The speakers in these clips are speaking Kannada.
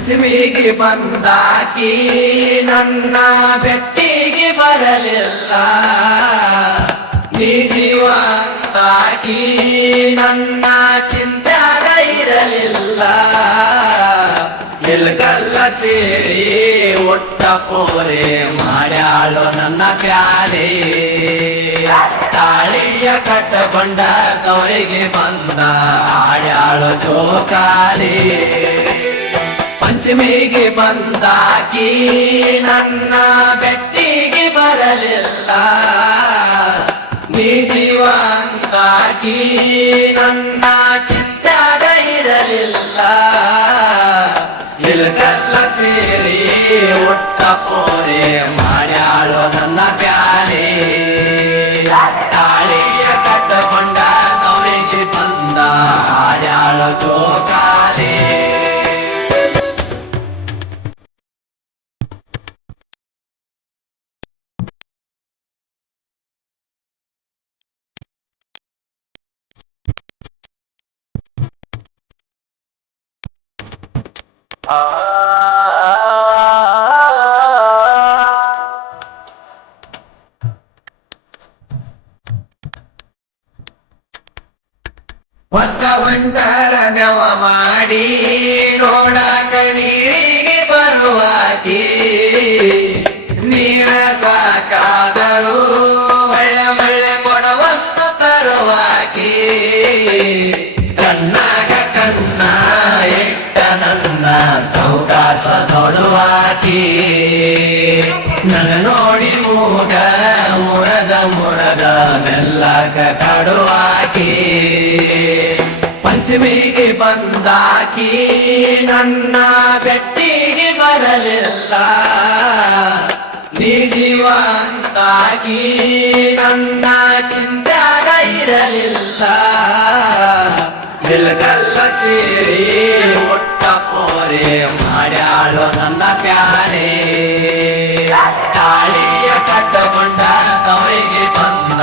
ಪಂಚಮಿಗೆ ಬಂದಾಕಿ ನನ್ನ ಬೆಟ್ಟಿಗೆ ಬರಲಿಲ್ಲ. ನೀ ಜೀವಂತಾಕಿ ನನ್ನ ಚಿಂತ್ಯಾಗ ಇರಲಿಲ್ಲ. ಇಲ್ಗಲ್ಲ ಸೇರಿ ಒಟ್ಟ ಪೋರೆ ಮಾಡ್ಯಾಳು ನನ್ನ ಪ್ಯಾಲೆ. ತಾಳಿಯ ಕಟ್ಟಕೊಂಡ ತವರಿಗೆ ಬಂದ ಆಡ್ಯಾಳು ಜೋಕಾಲಿ. ಪಂಚಮಿಗೆ ಬಂದಾಕಿ ನನ್ನ ಬೆಟ್ಟಿಗೆ ಬರಲಿಲ್ಲ. ನೀ ಜೀವಂತಾಕಿ ನನ್ನ ಚಿಂತ್ಯಾಗ ಇರಲಿಲ್ಲ. ಇಲ್ಗಲ್ಲ ಸೇರಿ ಒಟ್ಟ ಪೋರೆ ಮಾಡ್ಯಾಳು ನನ್ನ ಪ್ಯಾಲೆ. ತಾಳಿಯ ಕಟ್ಟಕೊಂಡ ತವರಿಗೆ ಬಂದ ಆಡ್ಯಾಳು ಜೋಕಾಲಿ. ಹೊತ್ತ ಹೊಂಟಾರ ನೆವ ಮಾಡಿ ನೋಡಾಕ ನೀರಿಗೆ ಬರುವಾಕಿ. ನೀರ ಸಾಕಾದಳು ಒಳ್ಳೆ ಒಳ್ಳೆ ಕೊಡವನ್ನು ತರುವಾಕಿ. ಕಣ್ಣಾಗ ಕಣ್ಣ ಇಟ್ಟ ನನ್ನ ಅವಕಾಶ ನೋಡುವಾಕಿ. ನನ್ನ ನೋಡಿ ಮೂಗ ಮುರದ ಮೆಲ್ಲಕ ಕಾಡುವಾಕಿ. ಪಂಚಮಿಗೆ ಬಂದಾಕಿ ನನ್ನ ಬೆಟ್ಟಿಗೆ ಬರಲಿಲ್ಲ. ನೀ ಜೀವಂತಾಕಿ ನನ್ನ ಚಿಂತ್ಯಾಗ ಇರಲಿಲ್ಲ. ಇಲ್ಗಲ್ಲ ಸೇರಿ ಒಟ್ಟ ಪೋರೆ ಮಾಡ್ಯಾಳು ನನ್ನ ಪ್ಯಾಲೆ. ತಾಳಿಯ ಕಟ್ಟಕೊಂಡ ತವರಿಗೆ ಬಂದ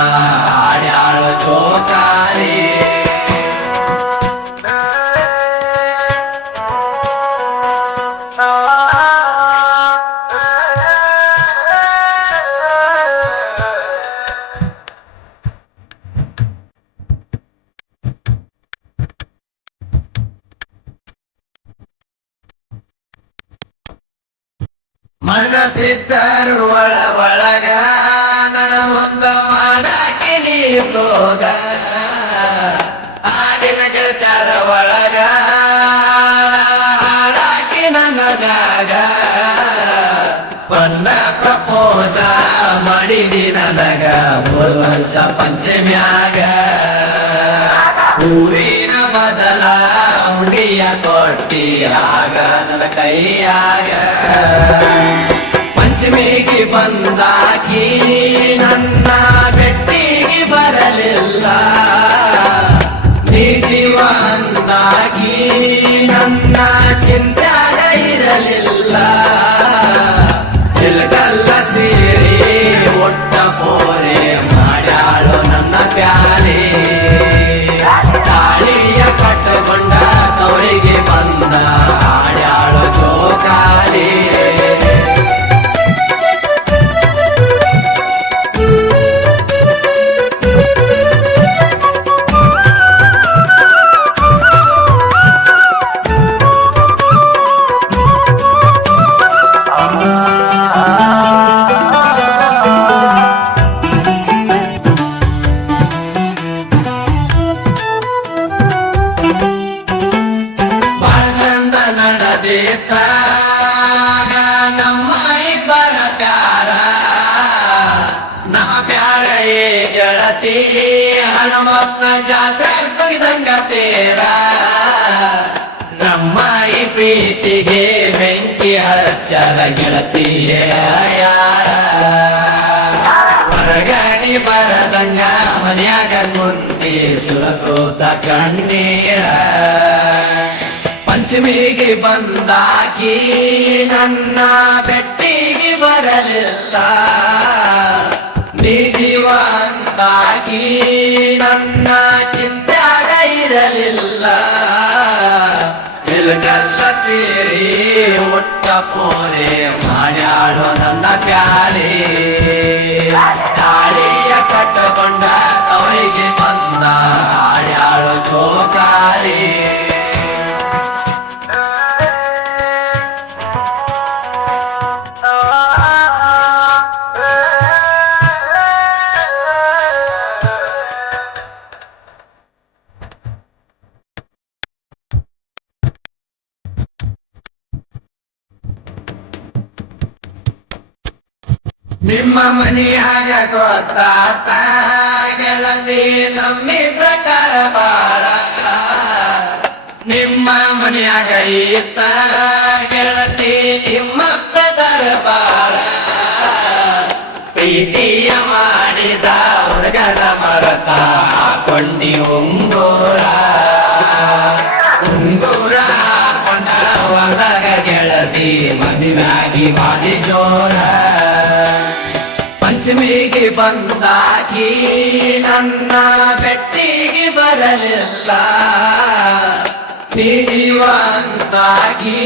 ಆಡ್ಯಾಳು ಜೋಕಾಲಿ. ಮನಸ್ಸಿದ್ದರು ಒಳಗ ನನ್ನ ಮುಂದ ಮಾಡಾಕಿ ನೀರೋಗ. ಆಡಿನ ಗೆಳಚಾರ ಒಳಗ ಹಾಡಾಕಿ ನನಗಾಗ. ಬಂದ ಪ್ರಪೋಸ ಮಾಡಿದಿ ನನಗ ವರ್ಷ ಪಂಚಮ್ಯಾಗ. ಊರಿನ ಬದಲ ಉಂಡಿಯ ಕೊಟ್ಟಿ ಆಗ ನನ್ನ ಕೈಯಾಗ. ಪಂಚಮಿಗೆ ಬಂದಾಕಿ ನನ್ನ ಬೆಟ್ಟಿಗೆ ಬರಲಿಲ್ಲ. ನೀ ಜೀವಂತಾಕಿ ನನ್ನ ಚಿಂತ್ಯಾಗ ಇರಲಿಲ್ಲ. ಇಲ್ಗಲ್ಲ ಸೇರಿ ಒಟ್ಟ ಪೋರೆ ಮಾಡ್ಯಾಳು ನನ್ನ ಪ್ಯಾಲೆ. ತಾಳಿಯ ಕಟ್ಟಕೊಂಡ ತವರಿಗೆ ಬಂದ ಆಡ್ಯಾಳು ಜೋಕಾಲಿ. ನಮ್ಮ ಇಬ್ಬರ ಪ್ಯಾರ ನಮ್ಮ ಪ್ಯಾರ ಗೆಳತಿ ಹನುಮಪ್ಪನ ಜಾತ್ರೆ ತೆಗೆದಂಗ ತೇರ. ನಮ್ಮ ಈ ಪ್ರೀತಿಗೆ ಬೆಂಕಿ ಹಚ್ಚರ ಗೆಳತಿಯ ಯಾರ. ಹೊರಗಣಿ ಬರದಂಗ ಮನ್ಯಾಗ ಕುಂತಿ ಸುರಸೋತ ಕಣ್ಣೀರ. ಪಂಚಮಿಗೆ ಬಂದಾಕಿ ನನ್ನ ಬೆಟ್ಟಿಗೆ ಬರಲಿಲ್ಲ. ನೀ ಜೀವಂತಾಕಿ ನನ್ನ ಚಿಂತ್ಯಾಗ ಇರಲಿಲ್ಲ. ಇಲ್ಗಲ್ಲ ಸೇರಿ ಒಟ್ಟ ಪೋರೆ ಮಾಡ್ಯಾಳು ನನ್ನ ಪ್ಯಾಲೆ ತಾಳಿಯ ಕಟ್ಟಕೊಂಡ ತವರಿಗೆ ಬಂದ ಆಡ್ಯಾಳು ಚೋಕಾಲಿ ನಿಮ್ಮ ಮನೆಯಾಗ ಗೊತ್ತಾತ ಗೆಳತಿ ನಮ್ಮಿದ್ರ ಕಾರವಾರ ನಿಮ್ಮ ಮನೆಯಾಗ ಈತ ಗೆಳತಿ ನಿಮ್ಮಪ್ಪ ದರಬಾರ ಪ್ರೀತಿಯ ಮಾಡಿದ ಹುಡುಗನ ಮರತ ಕೊಂಡಿ ಉಂಗೂರ ಉಂಗೂರ ಕೊಂಡ ಹೊಲಗ ಗೆಳತಿ ಮದುವಾಗಿ ಬಾದಿ ಜೋರ ಪಂಚಮಿಗೆ ಬಂದಾಕಿ ನನ್ನ ಬೆಟ್ಟಿಗೆ ಬರಲಿಲ್ಲ ಜೀವಂತಾಗಿ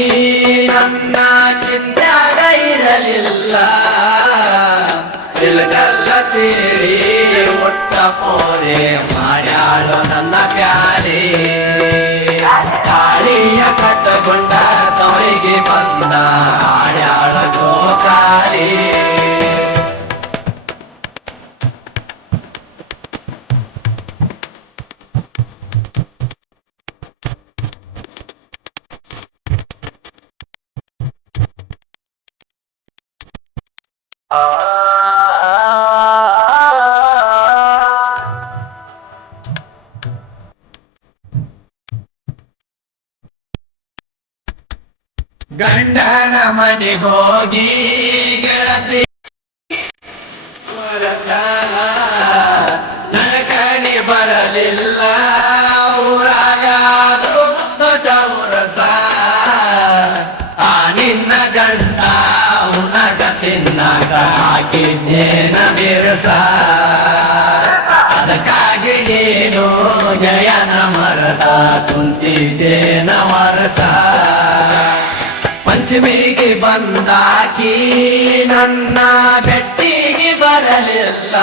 ನನ್ನ ಚಿಂತ್ಯಾಗ ಇರಲಿಲ್ಲ ಇಲ್ಗಲ್ಲ ಸೇರಿ ಒಟ್ಟ ಪೋರೆ ಮಾಡ್ಯಾಳು ನನ್ನ ಪ್ಯಾಲೆ ತಾಳಿಯ ಕಟ್ಟಕೊಂಡ ತವರಿಗೆ ಬಂದ ಆಡ್ಯಾಳ ಚೋಕಾಲಿ ಗಂಡನ ಮನೆಗೋಗಿ ಗೆಳತಿ ನರಕನಿ ಬರಲಿಲ್ಲ ಊರಾಗಾದ್ರು ದೊಡ್ಡ ಉರಸ ಆ ನಿನ್ನ ಗಂಡ ಉನಗ ತಿನ್ನಕ ಹಾಕಿದ್ದೇನ ಬಿರುಸ ಅದಕ್ಕಾಗಿ ನೀನು ಜಯನ ಮರದ ಕುಂತಿದ್ದೇನ ವರಸ ಪಂಚಮಿಗೆ ಬಂದಾಕಿ ನನ್ನ ಬೆಟ್ಟಿಗೆ ಬರಲಿಲ್ಲ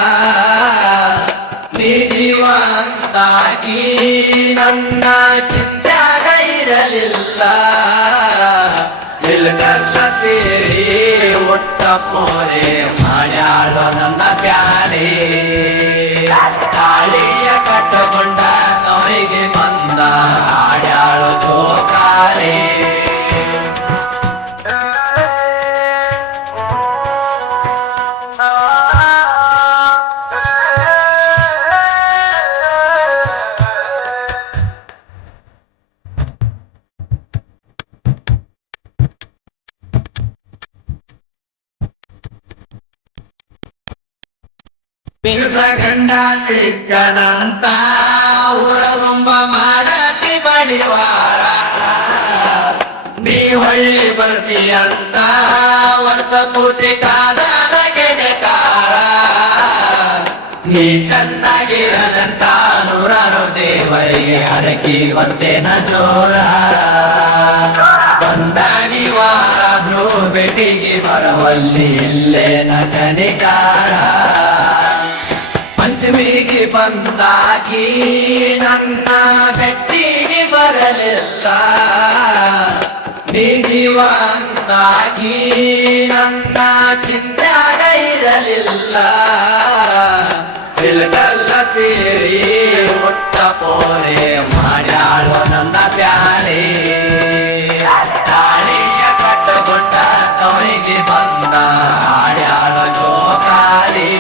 ಜೀವಂತಾಗಿ ನನ್ನ ಚಿಂತ್ಯಾಗ ಇರಲಿಲ್ಲ ಇಲ್ಗಲ್ಲ ಸೇರಿ ಒಟ್ಟ ಪೋರೆ ಮಾಡ್ಯಾಳು ನನ್ನ ಪ್ಯಾಲೆ ತಾಳಿಯ ಕಟ್ಟಕೊಂಡ ತವರಿಗೆ ಬಂದ ಆಡ್ಯಾಳು ಚೋಕಾಲೆ ಗಂಡ ಸಿಕ್ಕನಂತ ಊರಗುಂಬ ಮಾಡತಿ ಬಡಿವಾರ ನೀ ಹೊಳ್ಳಿ ಬರ್ತೀಯಂತ ವರ್ಷ ಪೂರ್ತಿ ಕಾದನ ಗೆಣಕಾರ ನೀ ಚೆನ್ನಾಗಿರದಂತ ನೂರಾರು ದೇವರಿಗೆ ಹರಕಿ ಬರ್ತೇನ ಜೋರ ಬಂದಾನಿ ವಾರಾದ್ರೂ ಬೆಟ್ಟಿಗೆ ಬರವಲ್ಲಿ ಇಲ್ಲೇನ ಕಣಿಕಾರ ಪಂಚಮಿಗೆ ಬಂದಾಕಿ ನನ್ನ ಬೆಟ್ಟಿಗೆ ಬರಲಿಲ್ಲ ಜೀವಂತಾಗಿ ನನ್ನ ಚಿಂತ್ಯಾಗ ಇರಲಿಲ್ಲ ಇಲ್ಗಲ್ಲ ಸೇರಿ ಒಟ್ಟ ಪೋರೆ ಮಾಡ್ಯಾಳು ನನ್ನ ಪ್ಯಾಲೆ ತಾಳಿಯ ಕಟ್ಟಕೊಂಡ ತವರಿಗೆ ಬಂದ ಆಡ್ಯಾಳ ಚೋಕಾಲಿ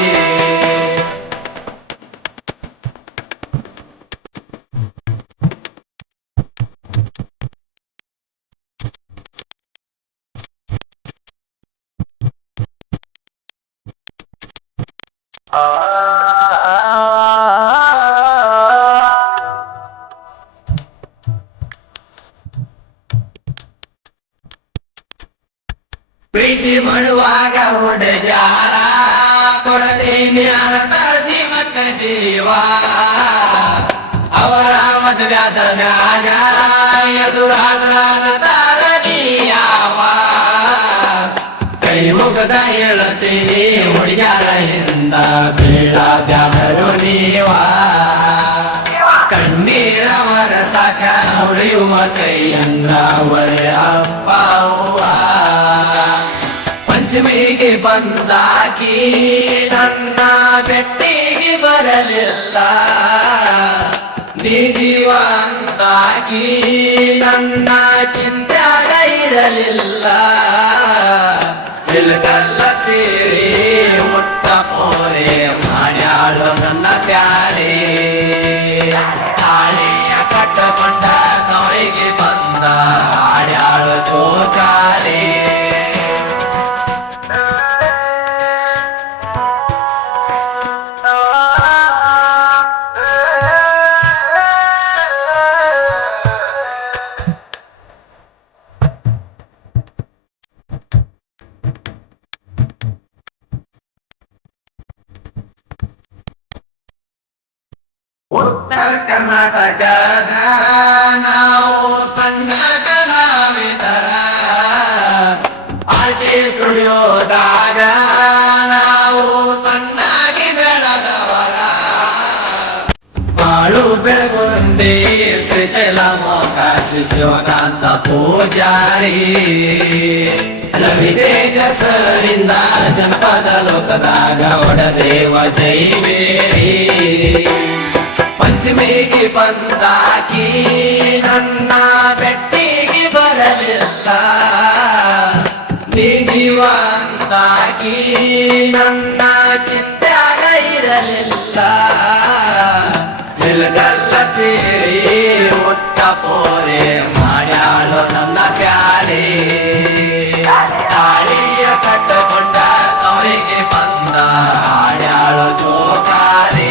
ಪ್ರೀತಿ ಮಾಡುವಾಗ ಹುಡುಗಾರ ಕೊಡತೀನಿ ಅರ್ಥ ಜೀವಕ್ಕ ಜೀವ ಅವರ ಮದುವ್ಯಾದ ಮ್ಯಾಗ ಎದುರಾದ ಹೇಳ್ತೀನಿ ಹುಡುಗ್ಯಾರ ಹಿಂದ ಬೀಳ ಬ್ಯಾಡರು ನೀವ ಕಣ್ಣೀರ ಮರಸಾಕ ಹೊಳೆಯುವ ಕೈಯನ್ನ ಒರೆ ಅಪ್ಪ ಅವ್ವ ಪಂಚಮಿಗೆ ಬಂದಾಕಿ ನನ್ನ ಬೆಟ್ಟಿಗೆ ಬರಲಿಲ್ಲ ನೀ ಜೀವ ಅಂದಾಕಿ ನನ್ನ ಚಿಂತ್ಯಾಗ ಇರಲಿಲ್ಲ ಇಲ್ಕಲ್ಲ ಸೇರಿ ಮುಟ್ಟ ಪೋರೆ ಮಾಡ್ಯಾಳು ನನ್ನ ಪ್ಯಾರೆ ತಾಳಿಯ ಕಟ್ಟಕೊಂಡ ತವರಿಗೆ ಬಂದ ಆಡ್ಯಾಳು ಚೋಕಾಲೆ ಉತ್ತರ ಕರ್ನಾಟಕದ ನಾವು ಸಣ್ಣ ಕಲಾವಿದರ ಆರ್ಟಿ ಸ್ಟುಡಿಯೋದಾಗ ನಾವು ಸಣ್ಣಾಗಿ ಬೆಳೆದವರ ಬಾಳು ಬೆಳಗುಂದಿ ಶ್ರೀಶೈಲ ಮೋಕ ಶಿಶುಕಾಂತ ಪೂಜಾರಿ ರವಿತೇಜ ಸರಿಂದ ಜನಪದ ಲೋಕದಾಗ ಒಡದೇವ ಜೈವೇರಿ ಪಂಚಮಿಗೆ ಬಂದಾಕಿ ನನ್ನ ಬೆಟ್ಟಿಗೆ ಬರಲಿಲ್ಲ ನೀ ಜೀವ ಅಂದಾಕಿ ನನ್ನ ಚಿಂತ್ಯಾಗ ಇರಲಿಲ್ಲ ನಿಲ್ಗಲ್ಲ ಸೇರಿ ಮುಟ್ಟ ಪೋರೆ ಮಾಡ್ಯಾಳು ನನ್ನ ಪ್ಯಾಲೆ ತಾಳಿಯ ಕಟ್ಟಕೊಂಡ ತವರಿಗೆ ಬಂದ ಆಡ್ಯಾಳು ಚೋಕಾಲೆ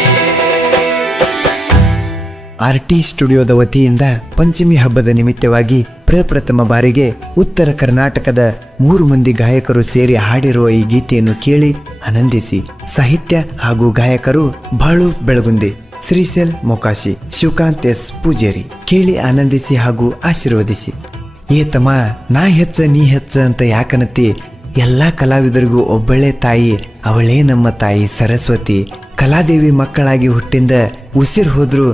ಆರ್ಟಿ ಸ್ಟುಡಿಯೋದ ವತಿಯಿಂದ ಪಂಚಮಿ ಹಬ್ಬದ ನಿಮಿತ್ತವಾಗಿ ಪ್ರಪ್ರಥಮ ಬಾರಿಗೆ ಉತ್ತರ ಕರ್ನಾಟಕದ 3 ಮಂದಿ ಗಾಯಕರು ಸೇರಿ ಹಾಡಿರುವ ಈ ಗೀತೆಯನ್ನು ಕೇಳಿ ಆನಂದಿಸಿ. ಸಾಹಿತ್ಯ ಹಾಗೂ ಗಾಯಕರು ಬಾಳು ಬೆಳಗುಂದಿ, ಶ್ರೀಶೈಲ್ ಮೊಕಾಶಿ, ಶಿವಕಾಂತ್ ಎಸ್ ಪೂಜಾರಿ. ಕೇಳಿ ಆನಂದಿಸಿ ಹಾಗೂ ಆಶೀರ್ವದಿಸಿ. ತಮ್ಮ ನಾ ಹೆಚ್ಚ ನೀ ಹೆಚ್ಚ ಅಂತ ಯಾಕನತಿ? ಎಲ್ಲ ಕಲಾವಿದರಿಗೂ ಒಬ್ಬಳೇ ತಾಯಿ, ಅವಳೇ ನಮ್ಮ ತಾಯಿ ಸರಸ್ವತಿ. ಕಲಾದೇವಿ ಮಕ್ಕಳಾಗಿ ಹುಟ್ಟಿಂದ ಉಸಿರು ಹೋದ್ರು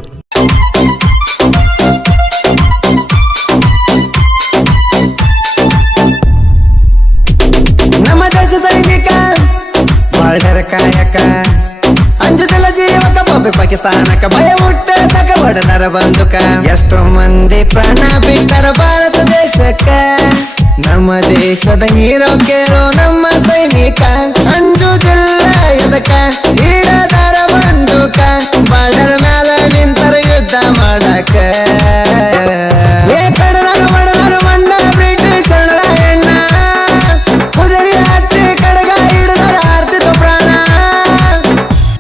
ನಮ್ಮ ದೇಶ ಸೈನಿಕ ಬಾಳ್ಡರ ಕಾಯಕ ಅಂಜದಲ್ಲ ಜೀವಕ ಬೊಬ್ಬೆ ಪಾಕಿಸ್ತಾನಕ ಭಯ ಹುಟ್ಟ ಸಕ ಬಡದರ ಬಂದುಕ ಎಷ್ಟೋ ಮಂದಿ ಪ್ರಾಣ ಬಿಟ್ಟರ ಭಾರತ ದೇಶಕ್ಕ ನಮ್ಮ ದೇಶದ ಹೀರೋ ಕೇಳೋ ನಮ್ಮ ಸೈನಿಕ ಅಂಜುದಿಲ್ಲ ಎದಕ